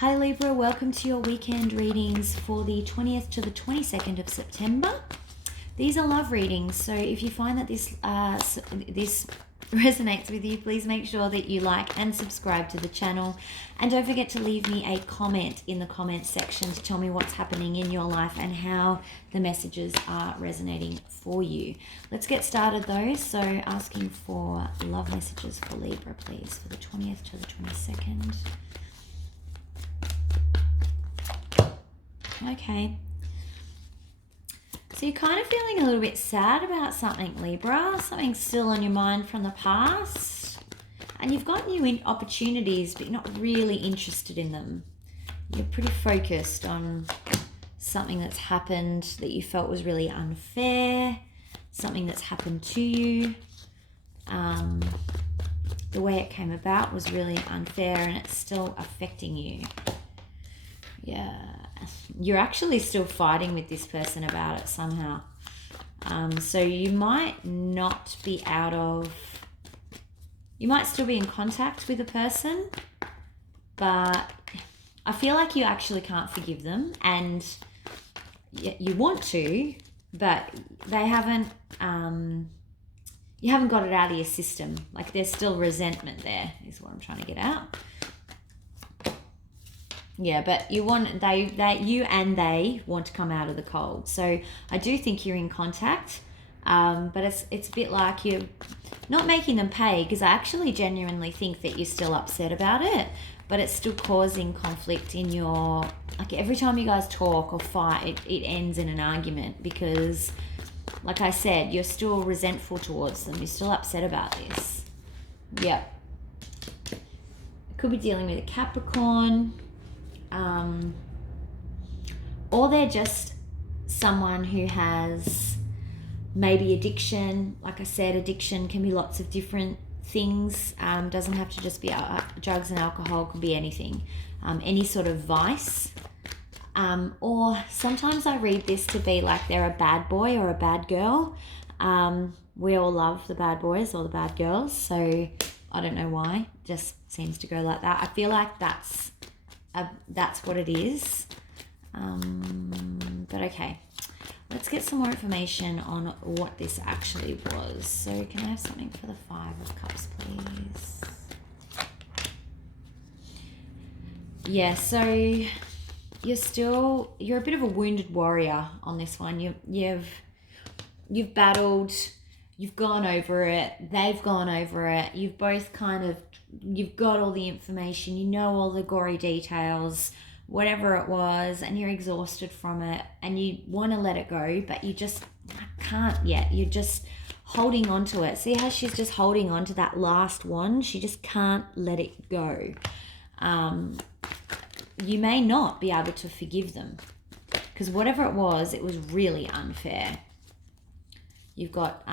Hi Libra, welcome to your weekend readings for the 20th to the 22nd of September. These are love readings, so if you find that this resonates with you, please make sure that you like and subscribe to the channel. And don't forget to leave me a comment in the comment section to tell me what's happening in your life and how the messages are resonating for you. Let's get started though. So asking for love messages for Libra, please, for the 20th to the 22nd. Okay. So you're kind of feeling a little bit sad about something, Libra. Something's still on your mind from the past. And you've got new opportunities, but you're not really interested in them. You're pretty focused on something that's happened that you felt was really unfair. Something that's happened to you. The way it came about was really unfair and it's still affecting you. Yeah, you're actually still fighting with this person about it somehow. So you might not be you might still be in contact with a person, but I feel like you actually can't forgive them and you want to, but they haven't, you haven't got it out of your system. Like there's still resentment there is what I'm trying to get out. Yeah, but you want you and they want to come out of the cold. So I do think you're in contact, but it's a bit like you're not making them pay, because I actually genuinely think that you're still upset about it, but it's still causing conflict in your, like every time you guys talk or fight, it ends in an argument because, like I said, you're still resentful towards them. You're still upset about this. Yep. Could be dealing with a Capricorn. Or they're just someone who has maybe addiction. Like I said, addiction can be lots of different things. Doesn't have to just be drugs and alcohol, could be anything. Any sort of vice. Or sometimes I read this to be like they're a bad boy or a bad girl. We all love the bad boys or the bad girls, so I don't know why. It just seems to go like that. I feel like that's what it is. But okay, let's get some more information on what this actually was. So can I have something for the 5 of Cups, please? Yeah, so you're a bit of a wounded warrior on this one. You've battled, you've gone over it, they've gone over it, you've both you've got all the information, you know all the gory details, whatever it was, and you're exhausted from it and you want to let it go, but you just can't yet. You're just holding on to it. See how she's just holding on to that last one? She just can't let it go. You may not be able to forgive them because whatever it was really unfair. You've got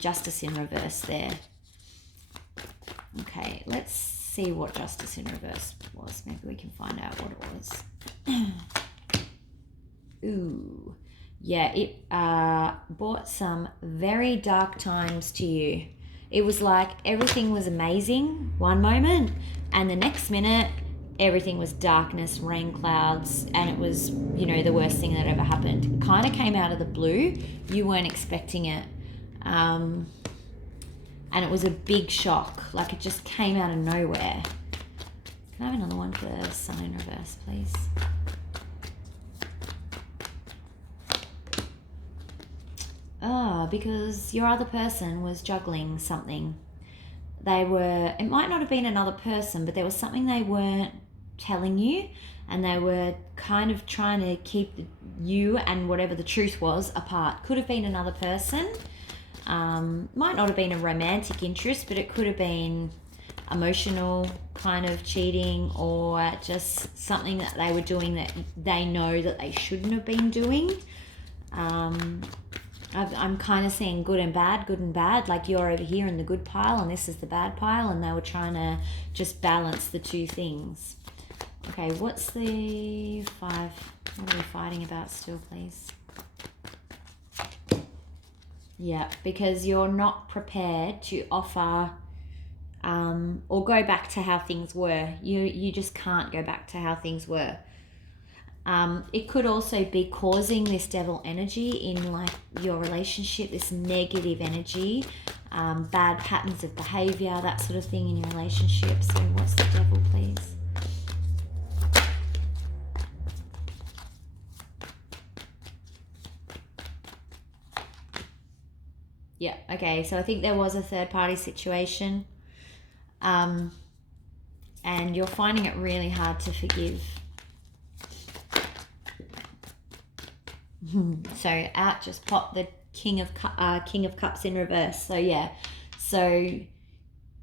justice in reverse there. Okay, let's see what justice in reverse was. Maybe we can find out what it was. Ooh, yeah, it brought some very dark times to you. It was like everything was amazing one moment, and the next minute, everything was darkness, rain clouds, and it was, the worst thing that ever happened. It kind of came out of the blue. You weren't expecting it. And it was a big shock. Like it just came out of nowhere. Can I have another one for the Sun in reverse, please? Because your other person was juggling something. It might not have been another person, but there was something they weren't telling you, and they were kind of trying to keep you and whatever the truth was apart. Could have been another person. Might not have been a romantic interest, but it could have been emotional kind of cheating, or just something that they were doing that they know that they shouldn't have been doing. I'm kind of seeing good and bad, like you're over here in the good pile and this is the bad pile, and they were trying to just balance the two things. Okay, what's the 5? What are we fighting about still, please? Yeah, because you're not prepared to offer or go back to how things were. You just can't go back to how things were. It could also be causing this devil energy in like your relationship, this negative energy, bad patterns of behavior, that sort of thing in your relationship. So what's the devil, please? Yeah, okay. So I think there was a third party situation. And you're finding it really hard to forgive. So out just popped the King of Cups in reverse. So yeah, so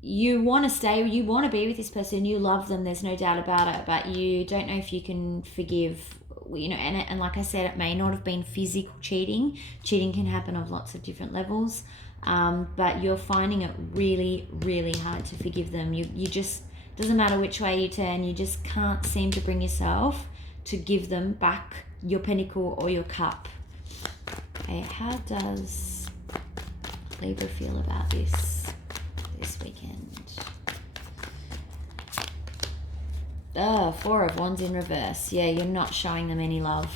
you want to stay, you want to be with this person, you love them, there's no doubt about it, but you don't know if you can forgive, you know, and like I said, it may not have been physical cheating. Cheating can happen of lots of different levels, but you're finding it really, really hard to forgive them. You just, doesn't matter which way you turn, you just can't seem to bring yourself to give them back your pentacle or your cup. Okay, how does Libra feel about this weekend? Four of Wands in reverse. Yeah, you're not showing them any love.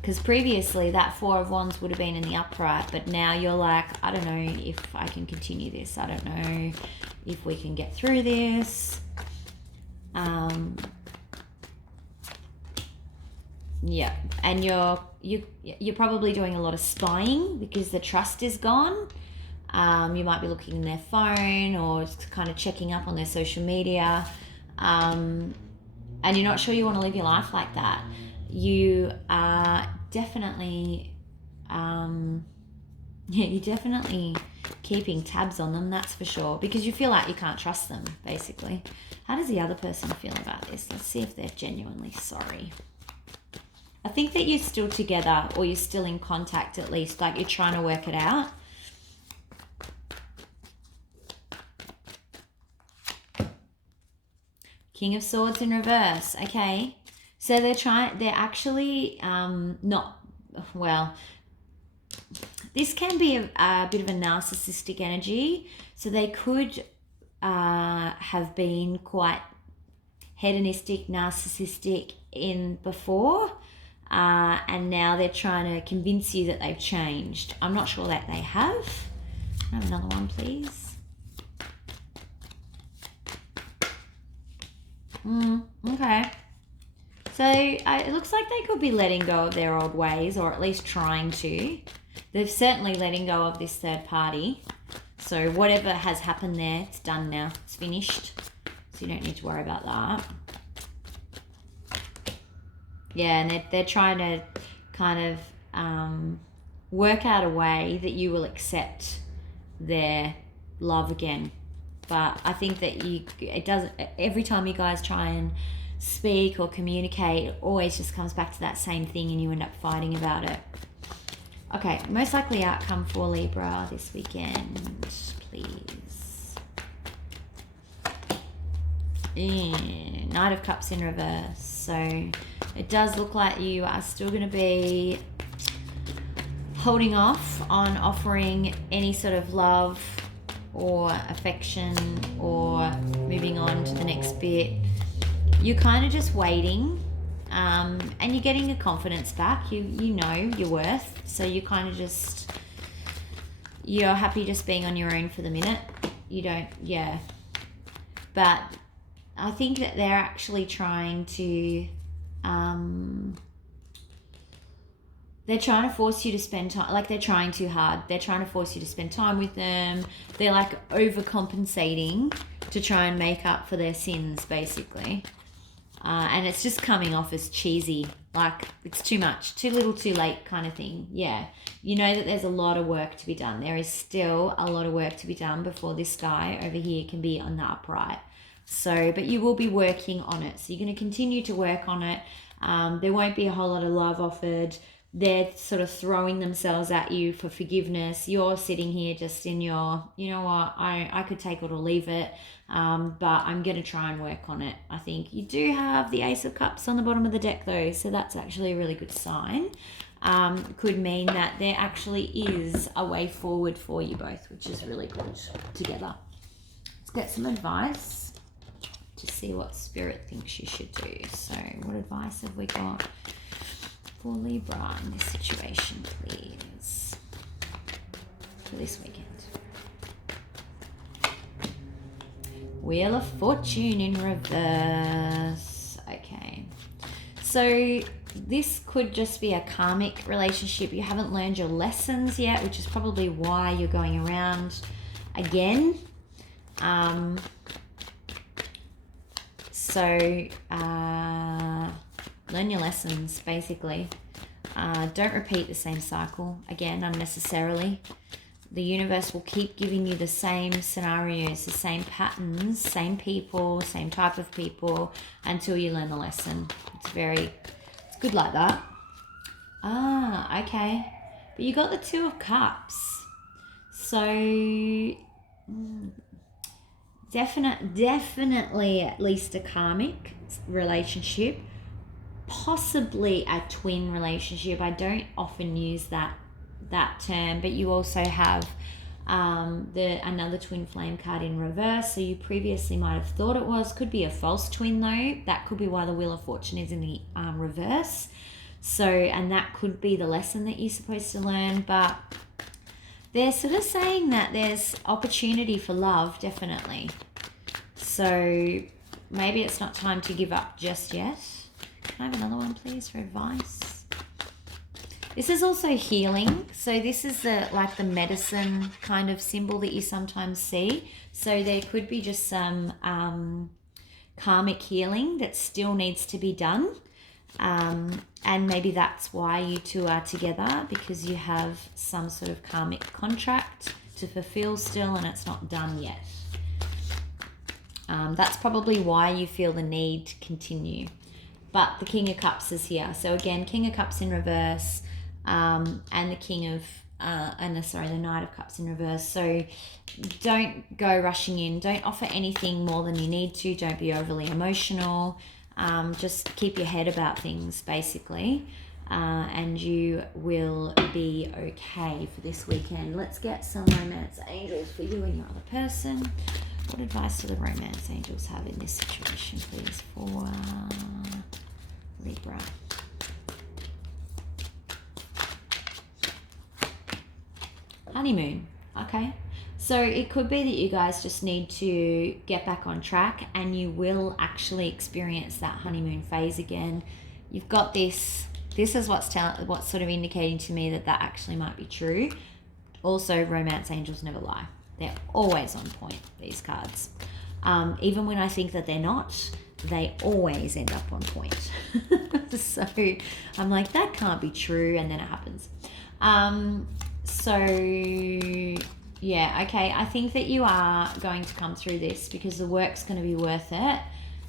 Because previously that Four of Wands would have been in the upright, but now you're like, I don't know if I can continue this. I don't know if we can get through this. Yeah, and you're probably doing a lot of spying because the trust is gone. You might be looking in their phone or just kind of checking up on their social media, and you're not sure you want to live your life like that. You are definitely, you're definitely keeping tabs on them, that's for sure, because you feel like you can't trust them, basically. How does the other person feel about this? Let's see if they're genuinely sorry. I think that you're still together, or you're still in contact at least, like you're trying to work it out. King of Swords in reverse. Okay. So they're actually not, well, this can be a bit of a narcissistic energy. So they could have been quite hedonistic, narcissistic in before. And now they're trying to convince you that they've changed. I'm not sure that they have. Can I have another one, please? Okay. So it looks like they could be letting go of their old ways, or at least trying to. They're certainly letting go of this third party. So whatever has happened there, it's done now. It's finished. So you don't need to worry about that. Yeah, and they're trying to kind of work out a way that you will accept their love again. But I think that it doesn't, every time you guys try and speak or communicate, it always just comes back to that same thing and you end up fighting about it. Okay, most likely outcome for Libra this weekend, please. Knight of Cups in reverse. So it does look like you are still going to be holding off on offering any sort of love or affection or moving on to the next bit. You're kind of just waiting, and you're getting your confidence back. You know your worth, so you kind of just, you're happy just being on your own for the minute. You don't, yeah. But I think that they're actually trying to, they're trying to force you to spend time, like they're trying too hard. They're trying to force you to spend time with them. They're like overcompensating to try and make up for their sins, basically. And it's just coming off as cheesy, like it's too much, too little, too late kind of thing. Yeah, you know that there's a lot of work to be done. There is still a lot of work to be done before this guy over here can be on the upright. So, but you will be working on it. So you're going to continue to work on it. There won't be a whole lot of love offered. They're sort of throwing themselves at you for forgiveness. You're sitting here just in your, you know what, I could take it or leave it, but I'm going to try and work on it. I think you do have the Ace of Cups on the bottom of the deck though, so that's actually a really good sign. Could mean that there actually is a way forward for you both, which is really good together. Let's get some advice to see what Spirit thinks you should do. So what advice have we got for Libra in this situation, please, for this weekend? Wheel of Fortune in reverse. Okay. So this could just be a karmic relationship. You haven't learned your lessons yet, which is probably why you're going around again. Learn your lessons, basically. Don't repeat the same cycle again unnecessarily. The universe will keep giving you the same scenarios, the same patterns, same people, same type of people until you learn the lesson. It's good like that. Okay. But you got the Two of Cups. So definitely at least a karmic relationship, possibly a twin relationship. I don't often use that term, but you also have another twin flame card in reverse. So you previously might have thought it could be a false twin though. That could be why the Wheel of Fortune is in the reverse. So, and that could be the lesson that you're supposed to learn, but they're sort of saying that there's opportunity for love, definitely. So maybe it's not time to give up just yet. Can I have another one, please, for advice? This is also healing. So this is like the medicine kind of symbol that you sometimes see. So there could be just some karmic healing that still needs to be done. And maybe that's why you two are together, because you have some sort of karmic contract to fulfill still and it's not done yet. That's probably why you feel the need to continue. But the King of Cups is here. So again, King of Cups in reverse, and the the Knight of Cups in reverse. So don't go rushing in. Don't offer anything more than you need to. Don't be overly emotional. Just keep your head about things, basically, and you will be okay for this weekend. Let's get some romance angels for you and your other person. What advice do the romance angels have in this situation, please, for Libra? Honeymoon. Okay. So it could be that you guys just need to get back on track, and you will actually experience that honeymoon phase again. You've got this. This is what's sort of indicating to me that actually might be true. Also, romance angels never lie. They're always on point, these cards. Even when I think that they're not, they always end up on point. So I'm like, that can't be true, and then it happens. Yeah, okay, I think that you are going to come through this because the work's going to be worth it,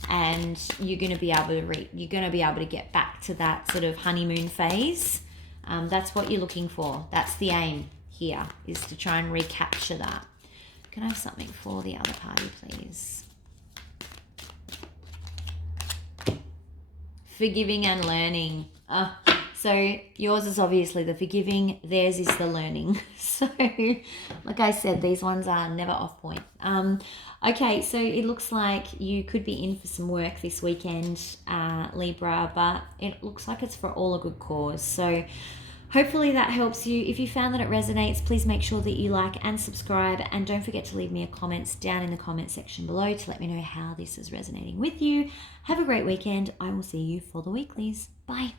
and you're going to be able to get back to that sort of honeymoon phase. That's what you're looking for. That's the aim here, is to try and recapture that. Can I have something for the other party, please? Forgiving and learning. So yours is obviously the forgiving, theirs is the learning. So like I said, these ones are never off point. Okay, so it looks like you could be in for some work this weekend, Libra, but it looks like it's for all a good cause. So hopefully that helps you. If you found that it resonates, please make sure that you like and subscribe, and don't forget to leave me a comment down in the comment section below to let me know how this is resonating with you. Have a great weekend. I will see you for the weeklies. Bye.